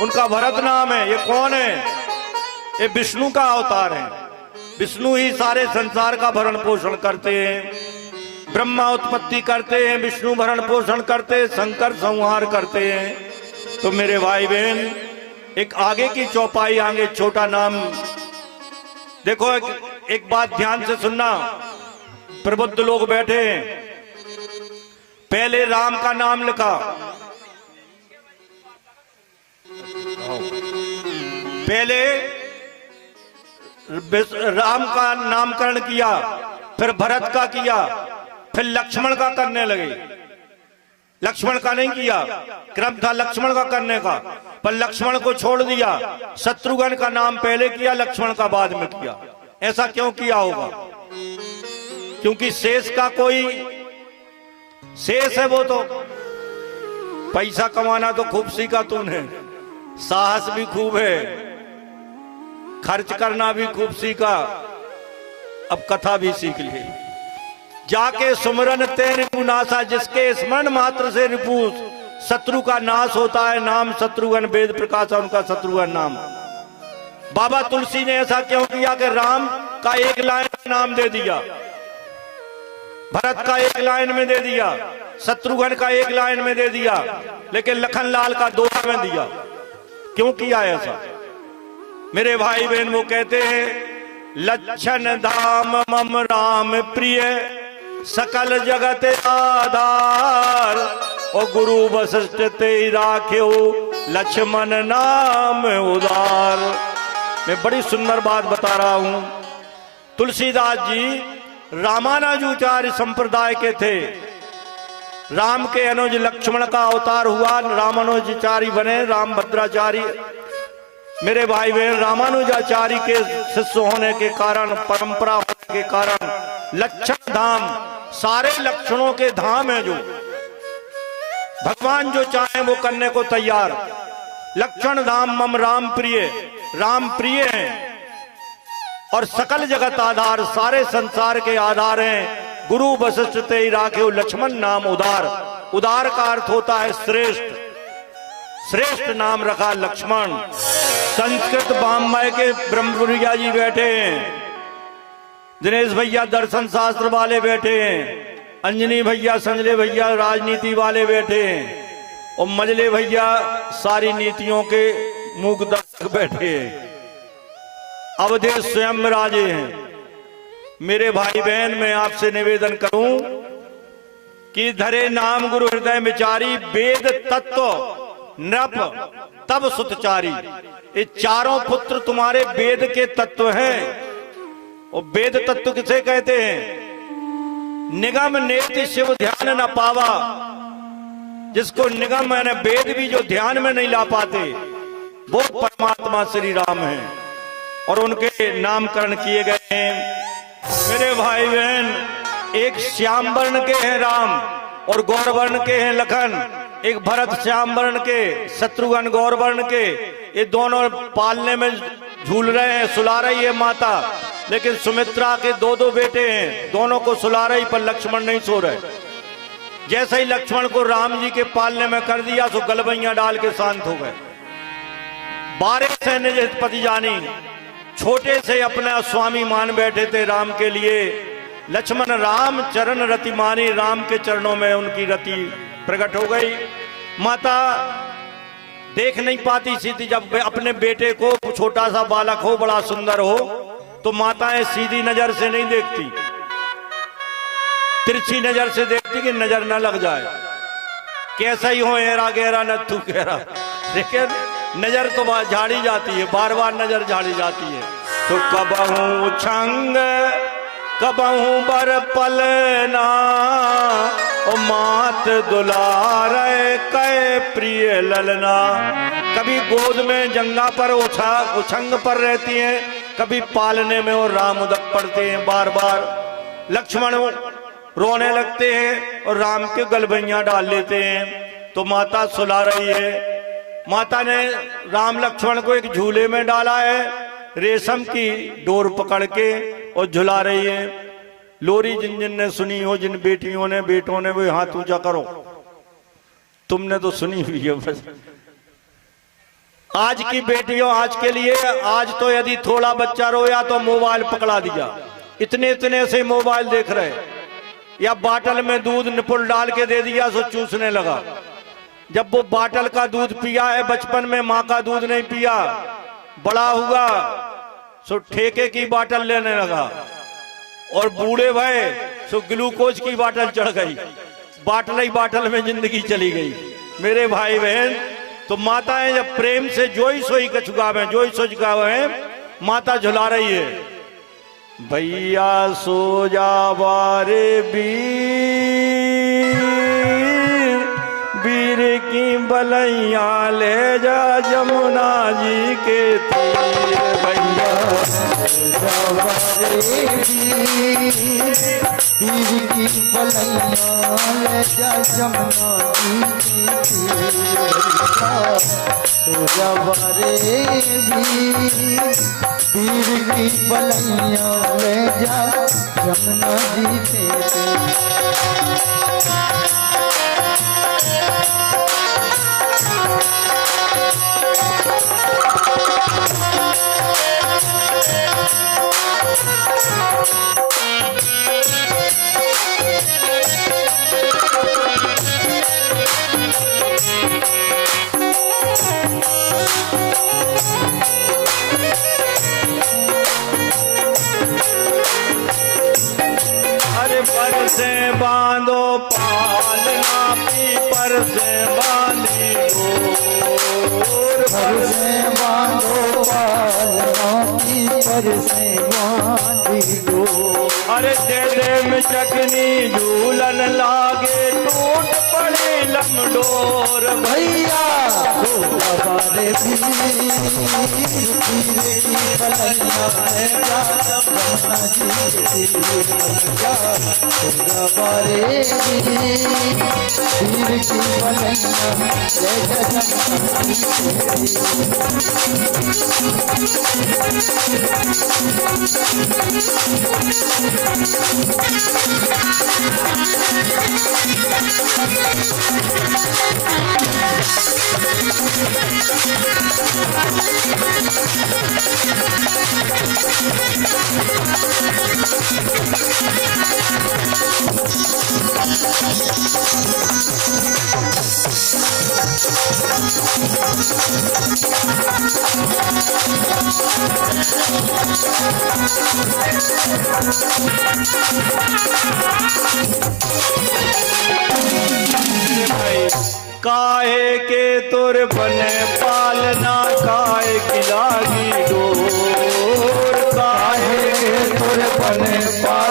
उनका भरत नाम है। ये कौन है? ये विष्णु का अवतार है। विष्णु ही सारे संसार का भरण पोषण करते हैं। ब्रह्मा उत्पत्ति करते हैं, विष्णु भरण पोषण करते हैं, शंकर संहार करते हैं। तो मेरे भाई बहन, एक आगे की चौपाई, आगे छोटा नाम देखो। एक बात ध्यान से सुनना, प्रबुद्ध लोग बैठे हैं। पहले राम का नाम लिखा, पहले राम का नामकरण किया, फिर भरत का किया, फिर लक्ष्मण का करने लगे। लक्ष्मण का नहीं किया, क्रम था लक्ष्मण का करने का, पर लक्ष्मण को छोड़ दिया। शत्रुघ्न का नाम पहले किया, लक्ष्मण का बाद में किया। ऐसा क्यों किया होगा? क्योंकि शेष का कोई शेष है, वो तो पैसा कमाना तो खूब सीखा तूने, साहस भी खूब है, खर्च करना भी खूब सीखा, अब कथा भी सीख ली। जाके सुमरन ते रिपु नासा, जिसके स्मरण मात्र से रिपु शत्रु का नाश होता है। नाम शत्रुघ्न, वेद प्रकाश उनका शत्रुघ्न नाम। बाबा तुलसी ने ऐसा क्यों किया कि राम का एक लाइन में नाम दे दिया, भरत का एक लाइन में दे दिया, शत्रुघ्न का एक लाइन में दे दिया, लेकिन लखनलाल का दो में दिया। क्यों किया ऐसा? मेरे भाई बहन, वो कहते हैं लक्षण धाम मम राम प्रिय, सकल जगत आधार, और गुरु वशिष्ठ ते राख्यो लक्ष्मण नाम उदार। मैं बड़ी सुंदर बात बता रहा हूं। तुलसीदास जी रामानुजाचार्य संप्रदाय के थे। राम के अनुज लक्ष्मण का अवतार हुआ, रामानुजाचार्य बने, राम भद्राचार्य। मेरे भाई बहन, रामानुजाचार्य के शिष्य होने के कारण, परंपरा होने के कारण, लक्षण धाम, सारे लक्षणों के धाम है। जो भगवान जो चाहे वो करने को तैयार। लक्षण धाम मम राम प्रिय, राम प्रिय हैं, और सकल जगत आधार, सारे संसार के आधार हैं। गुरु वशिष्ठ ते राखे लक्ष्मण नाम उदार। उदार का अर्थ होता है श्रेष्ठ, श्रेष्ठ नाम रखा लक्ष्मण। संस्कृत वाङ्मय के ब्रह्मपुरिया जी बैठे हैं, दिनेश भैया दर्शन शास्त्र वाले बैठे हैं, अंजनी भैया, संजले भैया राजनीति वाले बैठे हैं, और मजले भैया सारी नीतियों के मूक दर्शक बैठे हैं। अवधेश स्वयं राजे हैं। मेरे भाई बहन, मैं आपसे निवेदन करूं कि धरे नाम गुरु हृदय विचारी, वेद तत्व नृप तब सुतचारी। ये चारों पुत्र तुम्हारे वेद के तत्व हैं। और वेद तत्व किसे कहते हैं? निगम नेति शिव ध्यान न पावा। जिसको निगम यानी वेद भी जो ध्यान में नहीं ला पाते, वो परमात्मा श्री राम हैं, और उनके नामकरण किए गए हैं। मेरे भाई बहन, एक श्याम वर्ण के हैं राम, और गौर वर्ण के हैं लखन। एक भरत श्याम वर्ण के, शत्रुघ्न गौर वर्ण के। ये दोनों पालने में झूल रहे हैं, सुला रही है माता। लेकिन सुमित्रा के दो दो बेटे हैं, दोनों को सुला रही, पर लक्ष्मण नहीं सो रहे। जैसे ही लक्ष्मण को राम जी के पालने में कर दिया, तो गलबैया डाल के शांत हो गए। 12 से निज पति जानी, छोटे से अपना स्वामी मान बैठे थे राम के लिए। लक्ष्मण राम चरण रति मानी, राम के चरणों में उनकी रति प्रकट हो गई। माता देख नहीं पाती सीधी, जब अपने बेटे को, छोटा सा बालक हो, बड़ा सुंदर हो, तो माताएं सीधी नजर से नहीं देखती, तिरछी नजर से देखती कि नजर न लग जाए। कैसा ही हो, एरा गहरा न तू गहरा, लेकिन नजर तो झाड़ी जाती है, बार बार नजर झाड़ी जाती है। तो कबहू छंग कबहू बर पलना, ओ मात दुलारे कै प्रिय ललना। कभी गोद में जंगा पर उछंग पर रहती हैं, कभी पालने में और राम उदक पड़ते हैं। बार बार लक्ष्मण रोने लगते हैं और राम के गलबैया डाल लेते हैं। तो माता सुला रही है। माता ने राम लक्ष्मण को एक झूले में डाला है, रेशम की डोर पकड़ के, और झुला रही है। लोरी जिन जिन ने सुनी हो, जिन बेटियों ने, बेटों ने, वो हाथ ऊंचा करो। तुमने तो सुनी हुई है बस। आज की बेटियों, आज के लिए, आज तो यदि थोड़ा बच्चा रोया तो मोबाइल पकड़ा दिया, इतने इतने से मोबाइल देख रहे, या बाटल में दूध निपुल डाल के दे दिया सो चूसने लगा। जब वो बाटल का दूध पिया है बचपन में, माँ का दूध नहीं पिया, बड़ा हुआ सो ठेके की बाटल लेने लगा, और बूढ़े भय सो ग्लूकोज की बाटल चढ़ गई, बाटल ही बाटल में जिंदगी चली गई। मेरे भाई बहन, तो माताएं जब प्रेम से जोई सोई का चुकावे, जोई सो चुकावे, माता झुला रही है, भैया सो जा बारे वीर, वीर की बलैया ले जा जमुना जी के तीर, भैया वीर की बलैया ले जा जमुना जी तो जवारे वीर की बलैया ले जा जमुना जी पर से बांधो पालना पीपर से बांधी डोर, पर से बांधो पालना पीपर से बांधी डोर। अरे दे दे में चकनी झूलन लागे, टूट पड़े लमडोर, भैया हमारे वीर की बलैया ले जा जमुना जी के तीर, हमारे वीर की बलैया ले जा जमुना जी काहे के तुर बने पालना, काहे की लागी डोर, काहे के तुर बने पालना,